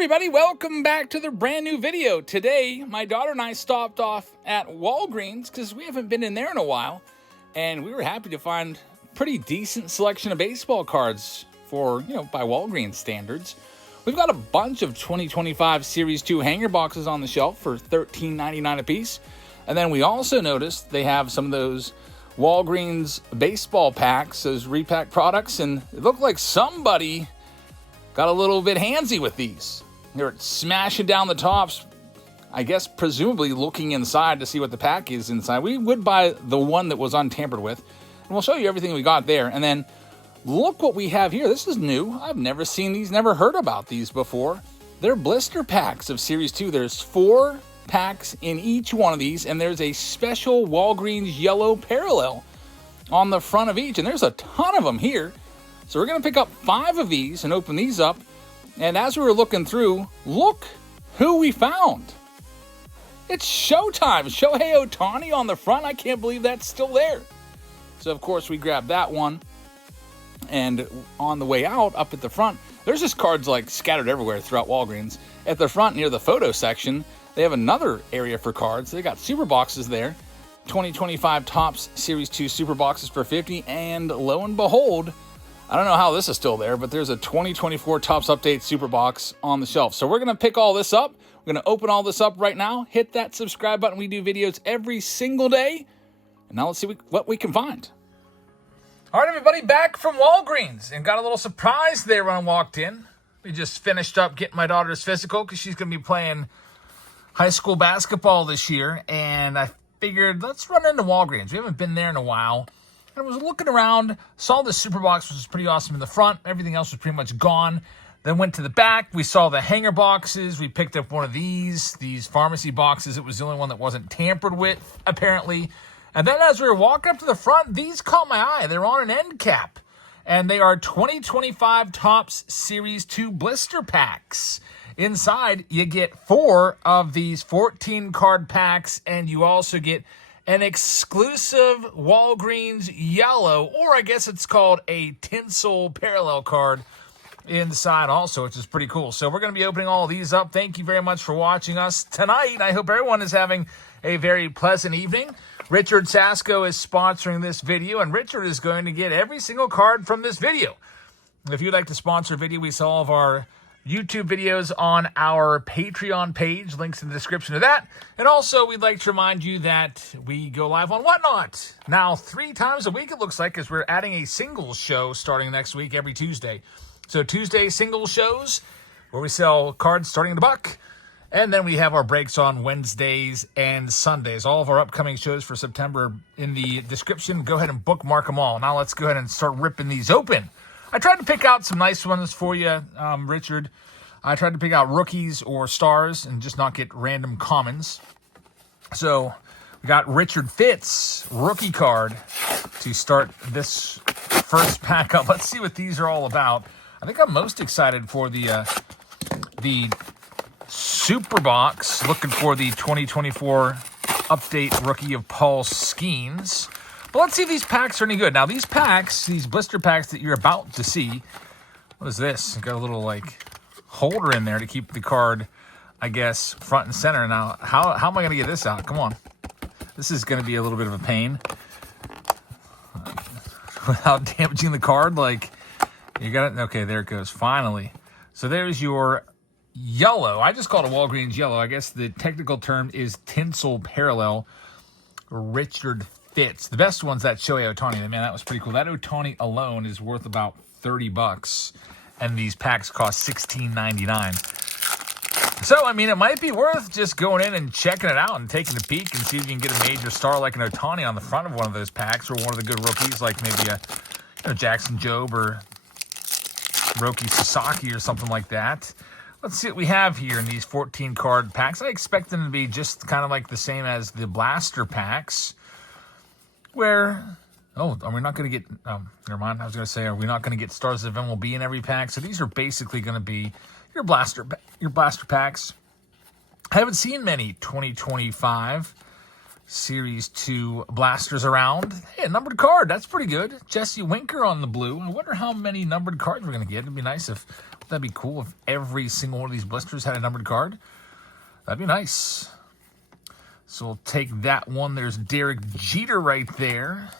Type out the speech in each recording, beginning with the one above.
everybody, welcome back to the brand new video. Today, my daughter and I stopped off at Walgreens because we haven't been in there in a while, and we were happy to find a pretty decent selection of baseball cards for, by Walgreens standards. We've got a bunch of 2025 Series 2 hanger boxes on the shelf for $13.99 a piece. And then we also noticed they have some of those Walgreens baseball packs, those repack products, and it looked like somebody got a little bit handsy with these. They're smashing down the tops, I guess presumably looking inside to see what the pack is inside. We would buy the one that was untampered with, and we'll show you everything we got there. And then look what we have here. This is new. I've never seen these, never heard about these before. They're blister packs of Series 2. There's 4 packs in each one of these, and there's a special Walgreens yellow parallel on the front of each, and there's a ton of them here. So we're going to pick up 5 of these and open these up. And as we were looking through, look who we found. It's showtime. Shohei Ohtani on the front. I can't believe that's still there. So, of course, we grabbed that one. And on the way out, up at the front, there's just cards like scattered everywhere throughout Walgreens. At the front, near the photo section, they have another area for cards. They got super boxes there. 2025 Topps Series 2 super boxes for $50. And lo and behold, I don't know how this is still there, but there's a 2024 Topps Update Super Box on the shelf. So we're going to pick all this up. We're going to open all this up right now. Hit that subscribe button. We do videos every single day. And now let's see what we can find. All right, everybody, back from Walgreens. And got a little surprise there when I walked in. We just finished up getting my daughter's physical because she's going to be playing high school basketball this year. And I figured, let's run into Walgreens. We haven't been there in a while. I was looking around, saw the super box, which was pretty awesome in the front. Everything else was pretty much gone. Then went to the back. We saw the hanger boxes. We picked up one of these pharmacy boxes. It was the only one that wasn't tampered with, apparently. And then as we were walking up to the front, these caught my eye. They're on an end cap. And they are 2025 Topps Series 2 blister packs. Inside, you get 4 of these 14-card packs, and you also get an exclusive Walgreens yellow, or I guess it's called a tinsel parallel card inside also, which is pretty cool. So we're going to be opening all of these up. Thank you very much for watching us tonight. I hope everyone is having a very pleasant evening. Richard Sasko is sponsoring this video, and Richard is going to get every single card from this video. If you'd like to sponsor a video, we saw all of our YouTube videos on our Patreon page. Links in the description of that. And also, we'd like to remind you that we go live on Whatnot now 3 times a week, it looks like, because we're adding a singles show starting next week every Tuesday. So Tuesday singles shows where we sell cards starting at $1. And then we have our breaks on Wednesdays and Sundays. All of our upcoming shows for September in the description. Go ahead and bookmark them all. Now let's go ahead and start ripping these open. I tried to pick out some nice ones for you, Richard. I tried to pick out rookies or stars and just not get random commons. So we got Richard Fitz rookie card to start this first pack up. Let's see what these are all about. I think I'm most excited for the super box. Looking for the 2024 update rookie of Paul Skeens. But let's see if these packs are any good. Now, these packs, these blister packs that you're about to see, what is this? Got a little, holder in there to keep the card, I guess, front and center. Now, how am I going to get this out? Come on. This is going to be a little bit of a pain. Without damaging the card, you got it. Okay, there it goes. Finally. So there's your yellow. I just called it Walgreens yellow. I guess the technical term is tinsel parallel. Richard Fitz. The best one's that Shohei Ohtani. Man, that was pretty cool. That Ohtani alone is worth about $30, and these packs cost $16.99. So, it might be worth just going in and checking it out and taking a peek and see if you can get a major star like an Ohtani on the front of one of those packs, or one of the good rookies like maybe a Jackson Jobe or Roki Sasaki or something like that. Let's see what we have here in these 14-card packs. I expect them to be just kind of like the same as the Blaster packs, where, are we not going to get, never mind, I was going to say, are we not going to get Stars of MLB in every pack? So these are basically going to be your Blaster packs. I haven't seen many 2025 Series 2 blasters around. Hey, a numbered card, that's pretty good. Jesse Winker on the blue. I wonder how many numbered cards we're going to get. It'd be nice if That'd be cool if every single one of these blisters had a numbered card. That'd be nice. So we'll take that one. There's Derek Jeter right there.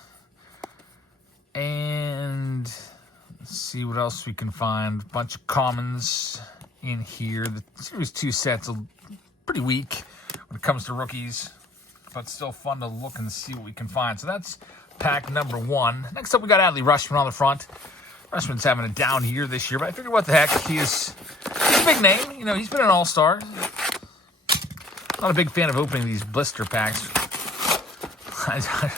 And let's see what else we can find. Bunch of commons in here. The Series 2 set's pretty weak when it comes to rookies, but still fun to look and see what we can find. So that's pack number 1. Next up, we got Adley Rutschman on the front. Rutschman's having a down year this year, but I figured, what the heck, he's a big name. You know, he's been an all-star. Not a big fan of opening these blister packs. I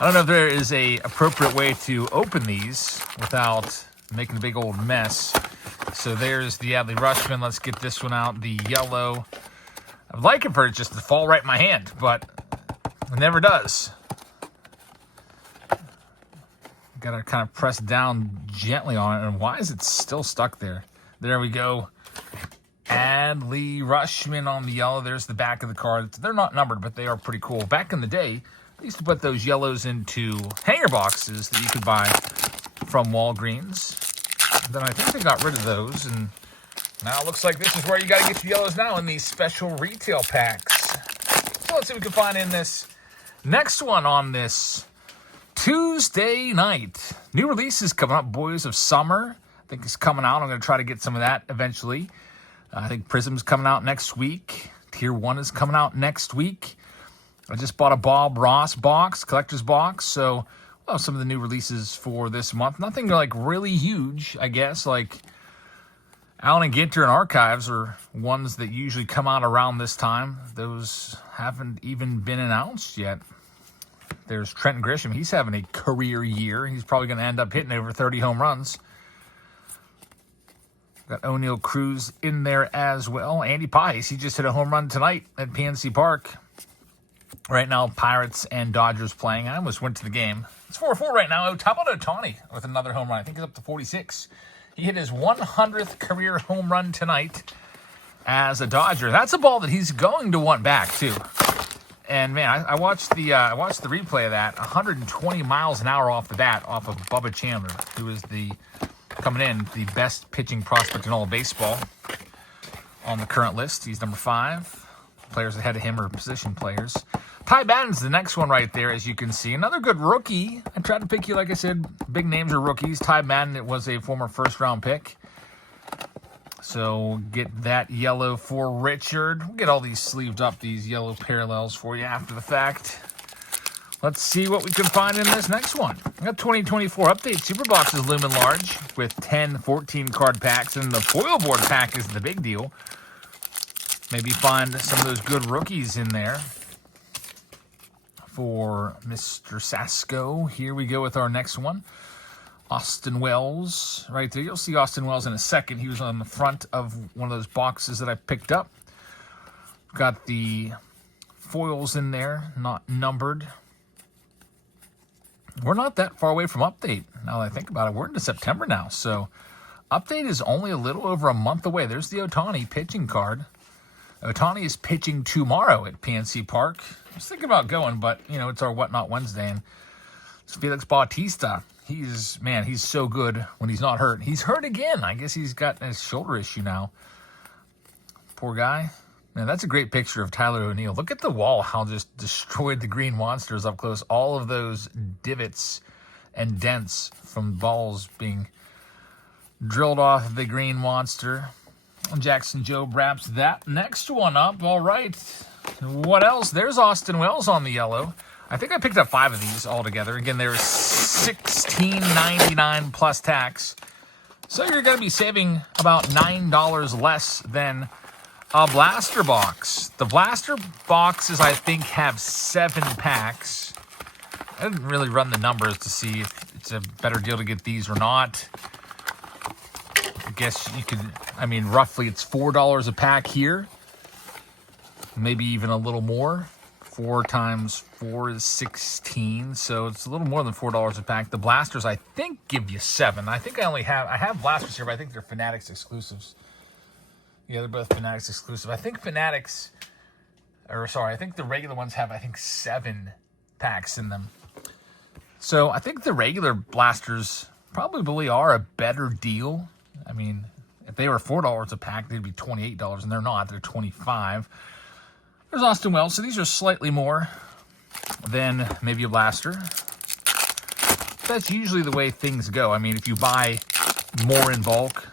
don't know if there is a appropriate way to open these without making a big old mess. So there's the Adley Rutschman. Let's get this one out, the yellow. I'd like it for it just to fall right in my hand, but it never does. Got to kind of press down gently on it. And why is it still stuck there? There we go. Adley Rutschman on the yellow. There's the back of the card. They're not numbered, but they are pretty cool. Back in the day, I used to put those yellows into hanger boxes that you could buy from Walgreens. Then I think they got rid of those, and now it looks like this is where you got to get your yellows now in these special retail packs. So let's see what we can find in this next one on this Tuesday night. New releases coming up. Boys of Summer, I think, is coming out. I'm going to try to get some of that eventually. I think Prism's coming out next week. Tier 1 is coming out next week. I just bought a Bob Ross box, collector's box, so we'll have some of the new releases for this month. Nothing like really huge, I guess. Like Allen and Ginter and Archives are ones that usually come out around this time. Those haven't even been announced yet. There's Trenton Grisham. He's having a career year. He's probably going to end up hitting over 30 home runs. Got O'Neill Cruz in there as well. Andy Pies, he just hit a home run tonight at PNC Park. Right now, Pirates and Dodgers playing. I almost went to the game. It's 4-4 right now. How about Ohtani with another home run? I think he's up to 46. He hit his 100th career home run tonight as a Dodger. That's a ball that he's going to want back, too. And, man, I watched the replay of that. 120 miles an hour off the bat off of Bubba Chandler, who is coming in the best pitching prospect in all of baseball on the current list. He's number 5. Players ahead of him are position players. Ty Madden's the next one right there, as you can see. Another good rookie. I tried to pick you, like I said, big names are rookies. Ty Madden, it was a former first-round pick. So get that yellow for Richard. We'll get all these sleeved up, these yellow parallels for you after the fact. Let's see what we can find in this next one. We got 2024 Update Superbox is looming large with 10 14-card packs, and the foil board pack is the big deal. Maybe find some of those good rookies in there for Mr. Sasko. Here we go with our next one. Austin Wells right there. You'll see Austin Wells in a second. He was on the front of one of those boxes that I picked up. Got the foils in there, not numbered. We're not that far away from Update. Now that I think about it, we're into September now. So Update is only a little over a month away. There's the Ohtani pitching card. Ohtani is pitching tomorrow at PNC Park. I was thinking about going, but, you know, it's our Whatnot Wednesday. And it's Felix Bautista. He's so good when he's not hurt. He's hurt again. I guess he's got a shoulder issue now. Poor guy. Man, that's a great picture of Tyler O'Neill. Look at the wall, how just destroyed the green monsters up close. All of those divots and dents from balls being drilled off the green monster. Jackson Jobe wraps that next one up. All right. What else? There's Austin Wells on the yellow. I think I picked up 5 of these altogether. Again, there's $16.99 plus tax. So you're going to be saving about $9 less than a blaster box. The blaster boxes, I think, have 7 packs. I didn't really run the numbers to see if it's a better deal to get these or not. I guess you could, roughly it's $4 a pack here. Maybe even a little more. 4 times 4 is 16, so it's a little more than $4 a pack. The blasters, I think, give you 7. I think I have blasters here, but I think they're Fanatics exclusives. Yeah, they're both Fanatics exclusive. I think the regular ones have, 7 packs in them. So I think the regular blasters probably are a better deal. If they were $4 a pack, they'd be $28, and they're not. They're $25. There's Austin Wells, so these are slightly more than maybe a Blaster. That's usually the way things go. I mean, if you buy more in bulk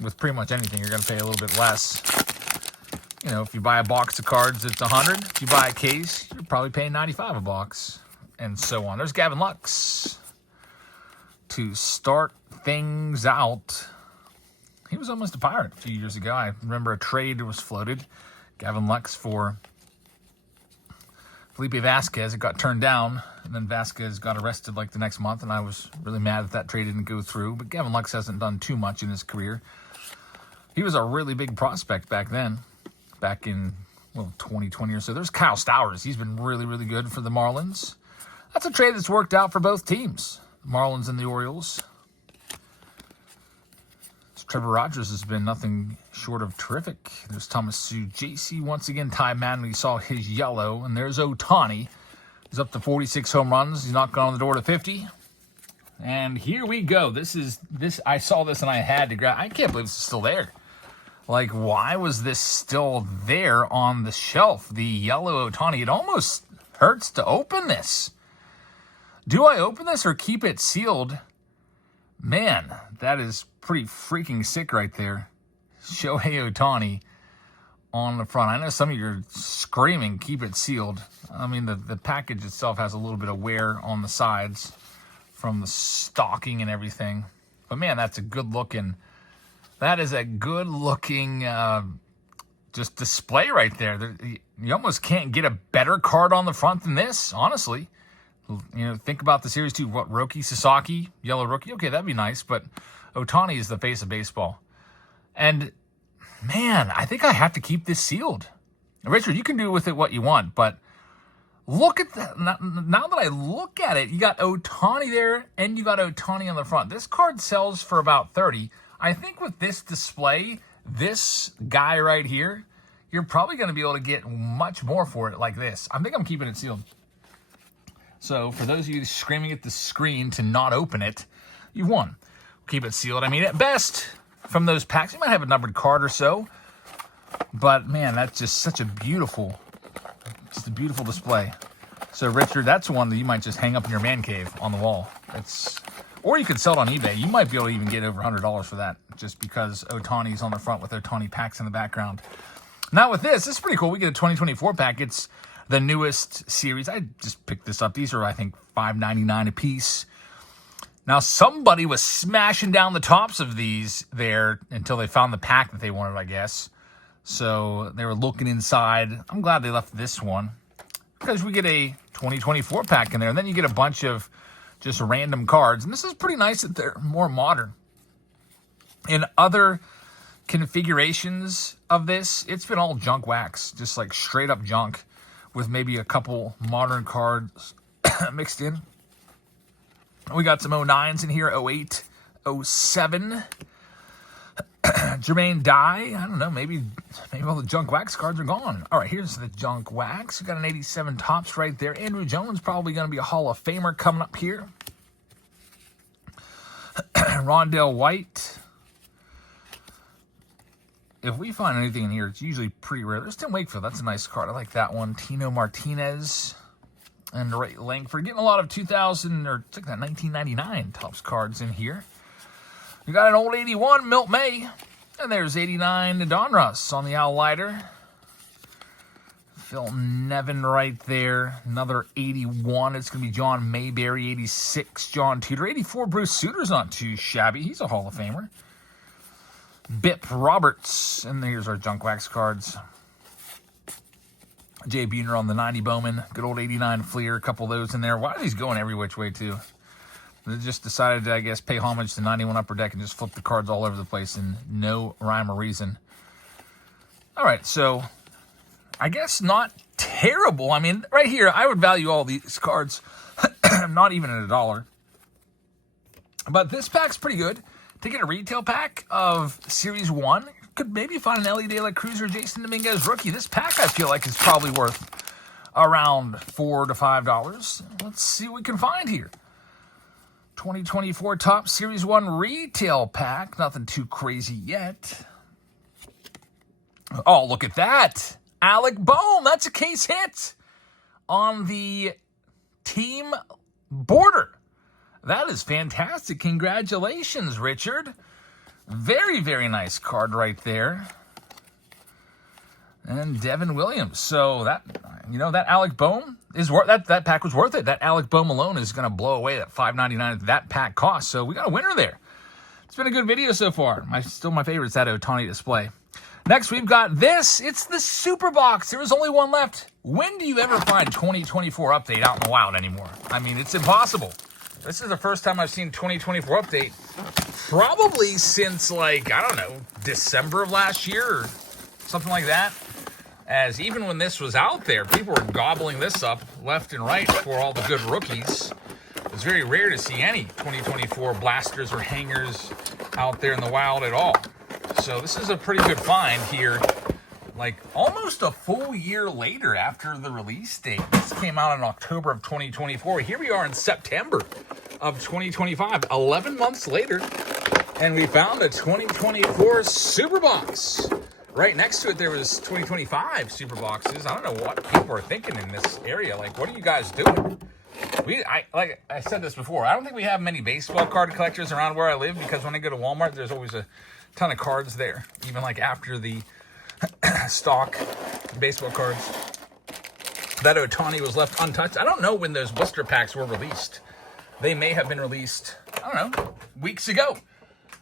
with pretty much anything, you're going to pay a little bit less. You know, if you buy a box of cards, it's $100. If you buy a case, you're probably paying $95 a box, and so on. There's Gavin Lux to start things out. He was almost a Pirate a few years ago. I remember a trade was floated. Gavin Lux for Felipe Vasquez. It got turned down, and then Vasquez got arrested like the next month, and I was really mad that trade didn't go through. But Gavin Lux hasn't done too much in his career. He was a really big prospect back then, back in, well, 2020 or so. There's Kyle Stowers. He's been really, really good for the Marlins. That's a trade that's worked out for both teams, the Marlins and the Orioles. Trevor Rogers has been nothing short of terrific. There's Thomas Sue JC once again. Ty Madden, we saw his yellow. And there's Ohtani. He's up to 46 home runs. He's knocking on the door to 50. And here we go. I saw this and I had to grab. I can't believe this is still there. Like, why was this still there on the shelf? The yellow Ohtani. It almost hurts to open this. Do I open this or keep it sealed? Man, that is pretty freaking sick right there. Shohei Ohtani on the front. I know some of you are screaming, keep it sealed. I mean, the package itself has a little bit of wear on the sides from the stocking and everything. But man, that's a good looking, just display right there. You almost can't get a better card on the front than this, honestly. You know, think about the series too. What, Roki Sasaki, yellow rookie? Okay, that'd be nice, but Ohtani is the face of baseball. And, man, I think I have to keep this sealed. Richard, you can do with it what you want, but look at that. Now that I look at it, you got Ohtani there, and you got Ohtani on the front. This card sells for about $30. I think with this display, this guy right here, you're probably going to be able to get much more for it like this. I think I'm keeping it sealed. So for those of you screaming at the screen to not open it, you've won. Keep it sealed. I mean, at best, from those packs, you might have a numbered card or so. But, man, that's just such a beautiful display. So, Richard, that's one that you might just hang up in your man cave on the wall. Or you could sell it on eBay. You might be able to even get over $100 for that just because Ohtani's on the front with Ohtani packs in the background. Now with this is pretty cool. We get a 2024 pack. It's the newest series. I just picked this up. These are, I think, $5.99 a piece. Now, somebody was smashing down the tops of these there until they found the pack that they wanted, I guess. So they were looking inside. I'm glad they left this one because we get a 2024 pack in there. And then you get a bunch of just random cards. And this is pretty nice that they're more modern. In other configurations of this, it's been all junk wax, just like straight up junk with maybe a couple modern cards mixed in. We got some 09s in here, 08, 07. Jermaine Dye, I don't know, maybe all the junk wax cards are gone. All right, here's the junk wax. We got an 87 tops right there. Andrew Jones probably going to be a Hall of Famer coming up here. Rondell White. If we find anything in here, it's usually pretty rare. There's Tim Wakefield. That's a nice card. I like that one. Tino Martinez and Ray Langford. Getting a lot of 2000 or it's like that 1999 tops cards in here. We got an old 81 Milt May. And there's 89 Donruss on the Outlighter. Phil Nevin right there. Another 81. It's going to be John Mayberry. 86 John Tudor. 84 Bruce Suter's not too shabby. He's a Hall of Famer. Bip Roberts. And here's our junk wax cards. Jay Buhner on the 90 Bowman. Good old 89 Fleer. A couple of those in there. Why are these going every which way, too? They just decided to, I guess, pay homage to 91 Upper Deck and just flip the cards all over the place in no rhyme or reason. All right, so I guess not terrible. I mean, right here, I would value all these cards not even at $1. But this pack's pretty good. To get a retail pack of Series 1, could maybe find an Ellie De La Cruz or Jason Dominguez rookie. This pack, I feel like, is probably worth around $4 to $5. Let's see what we can find here. 2024 Top Series 1 Retail Pack. Nothing too crazy yet. Oh, look at that. Alec Bohm. That's a case hit on the team border. That is fantastic. Congratulations, Richard. Very, very nice card right there. And Devin Williams. So that, that Alec Bohm is worth that pack was worth it. That Alec Bohm alone is going to blow away that $5.99 that pack cost. So we got a winner there. It's been a good video so far. Still my favorite is that Ohtani display. Next, we've got this. It's the Super Box. There is only one left. When do you ever find 2024 update out in the wild anymore? I mean, it's impossible. This is the first time I've seen 2024 update probably since, December of last year or something like that. As even when this was out there, people were gobbling this up left and right for all the good rookies. It's very rare to see any 2024 blasters or hangers out there in the wild at all. So this is a pretty good find here, almost a full year later after the release date. This came out in October of 2024. Here we are in September of 2025, 11 months later, and we found a 2024 Super Box. Right next to it, there was 2025 Super Boxes. I don't know what people are thinking in this area. What are you guys doing? Like I said this before, I don't think we have many baseball card collectors around where I live, because when I go to Walmart, there's always a ton of cards there, even after the stock baseball cards. That Ohtani was left untouched. I don't know when those blister packs were released. They may have been released, weeks ago,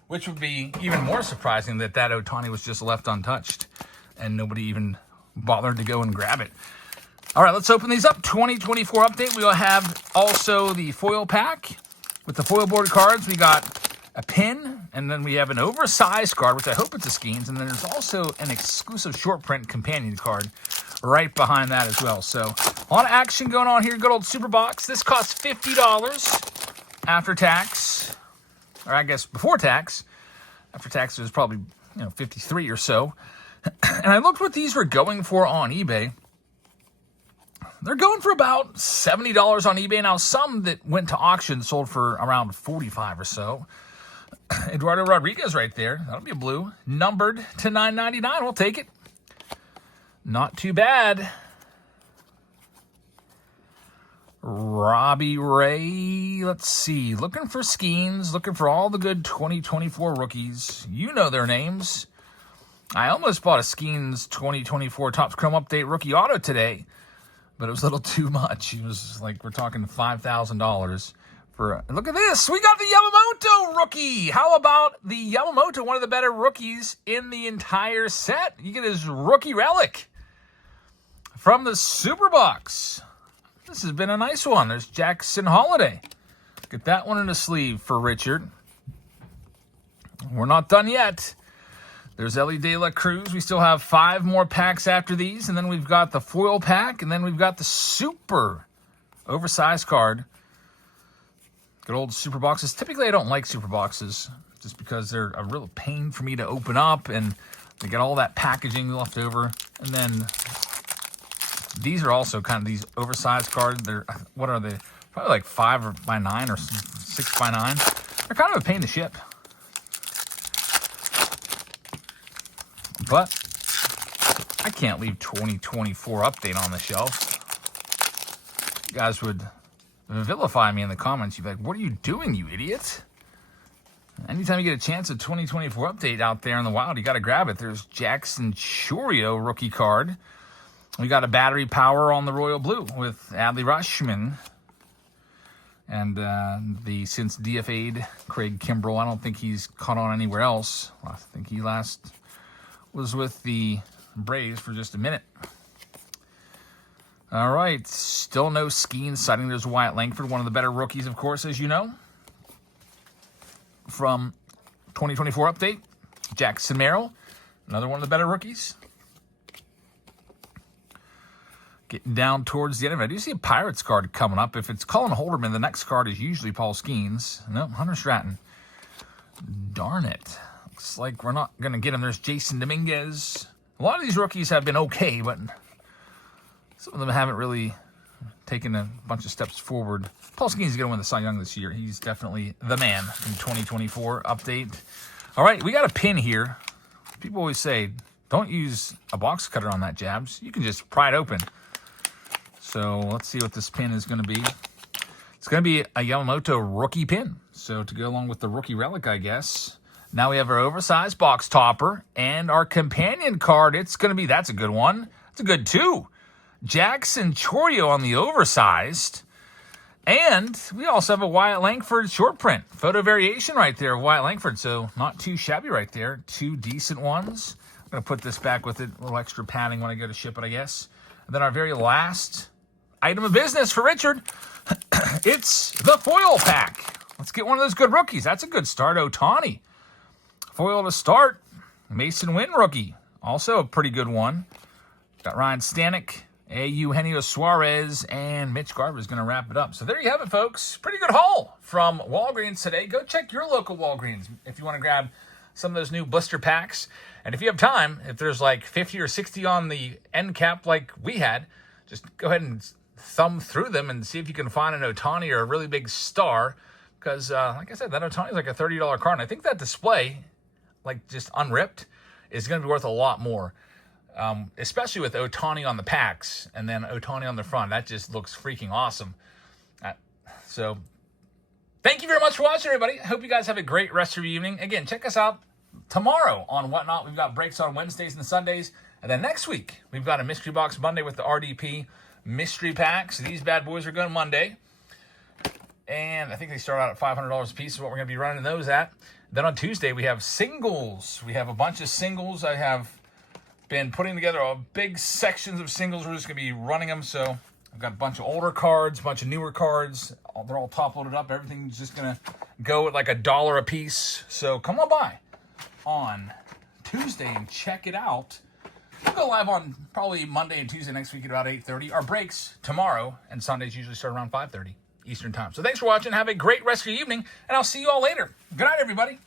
which would be even more surprising that Ohtani was just left untouched and nobody even bothered to go and grab it. All right, let's open these up. 2024 update. We will have also the foil pack with the foil board cards. We got a pin, and then we have an oversized card, which I hope it's a Skeens, and then there's also an exclusive short print companion card right behind that as well. So a lot of action going on here. Good old Super Box. This costs $50 after tax, or I guess before tax. After tax, it was probably $53 or so. And I looked what these were going for on eBay. They're going for about $70 on eBay. Now, some that went to auction sold for around $45 or so. Eduardo Rodriguez right there. That'll be a blue. Numbered to $9.99. We'll take it. Not too bad. Robbie Ray. Let's see. Looking for Skeens. Looking for all the good 2024 rookies. You know their names. I almost bought a Skeens 2024 Topps Chrome Update rookie auto today, but it was a little too much. It was we're talking $5,000 for. Look at this. We got the Yamamoto rookie. How about the Yamamoto, one of the better rookies in the entire set? You get his rookie relic from the Super Box. This has been a nice one. There's Jackson Holiday. Get that one in the sleeve for Richard. We're not done yet. There's Ellie De La Cruz. We still have 5 more packs after these. And then we've got the foil pack. And then we've got the super oversized card. Good old Super Boxes. Typically, I don't like Super Boxes just because they're a real pain for me to open up. And they get all that packaging left over. And then these are also kind of these oversized cards. They're, what are they? Probably 5x9 or 6x9. They're kind of a pain to ship. But I can't leave 2024 update on the shelf. You guys would vilify me in the comments. You'd be like, what are you doing, you idiot? Anytime you get a chance of 2024 update out there in the wild, you got to grab it. There's Jackson Chourio rookie card. We got a battery power on the Royal Blue with Adley Rutschman. And the since DFA'd Craig Kimbrell. I don't think he's caught on anywhere else. I think he last was with the Braves for just a minute. All right, still no Skeens sighting. There's Wyatt Langford, one of the better rookies, of course, as you know. From 2024 update, Jackson Merrill, another one of the better rookies. Getting down towards the end of it. I do see a Pirates card coming up. If it's Colin Holderman, the next card is usually Paul Skeens. No, Hunter Stratton. Darn it. Looks like we're not going to get him. There's Jason Dominguez. A lot of these rookies have been okay, but some of them haven't really taking a bunch of steps forward. Paul Skeens is going to win the Cy Young this year. He's definitely the man in 2024 update. All right, we got a pin here. People always say, don't use a box cutter on that, Jabs. You can just pry it open. So let's see what this pin is going to be. It's going to be a Yamamoto rookie pin. So to go along with the rookie relic, I guess. Now we have our oversized box topper and our companion card. It's going to be, that's a good one. It's a good two. Jackson Chourio on the oversized. And we also have a Wyatt Langford short print. Photo variation right there of Wyatt Langford. So not too shabby right there. Two decent ones. I'm going to put this back with it. A little extra padding when I go to ship it, I guess. And then our very last item of business for Richard. It's the foil pack. Let's get one of those good rookies. That's a good start. Ohtani. Foil to start. Mason Wynn rookie. Also a pretty good one. Got Ryan Stanek, Eugenio Suarez, and Mitch Garver is going to wrap it up. So there you have it, folks. Pretty good haul from Walgreens today. Go check your local Walgreens if you want to grab some of those new blister packs. And if you have time, if there's like 50 or 60 on the end cap like we had, just go ahead and thumb through them and see if you can find an Ohtani or a really big star. Because, like I said, that Ohtani is like a $30 card. And I think that display, like just unripped, is going to be worth a lot more. Especially with Ohtani on the packs and then Ohtani on the front. That just looks freaking awesome. So, thank you very much for watching, everybody. I hope you guys have a great rest of your evening. Again, check us out tomorrow on Whatnot. We've got breaks on Wednesdays and Sundays. And then next week, we've got a Mystery Box Monday with the RDP Mystery Packs. These bad boys are going Monday. And I think they start out at $500 a piece is what we're going to be running those at. Then on Tuesday, we have singles. We have a bunch of singles. I have been putting together a big sections of singles. We're just going to be running them. So I've got a bunch of older cards, a bunch of newer cards. They're all top loaded up. Everything's just going to go at like $1 a piece. So come on by on Tuesday and check it out. We'll go live on probably Monday and Tuesday next week at about 8:30. Our breaks tomorrow and Sundays usually start around 5:30 Eastern time. So thanks for watching. Have a great rest of your evening, and I'll see you all later. Good night, everybody.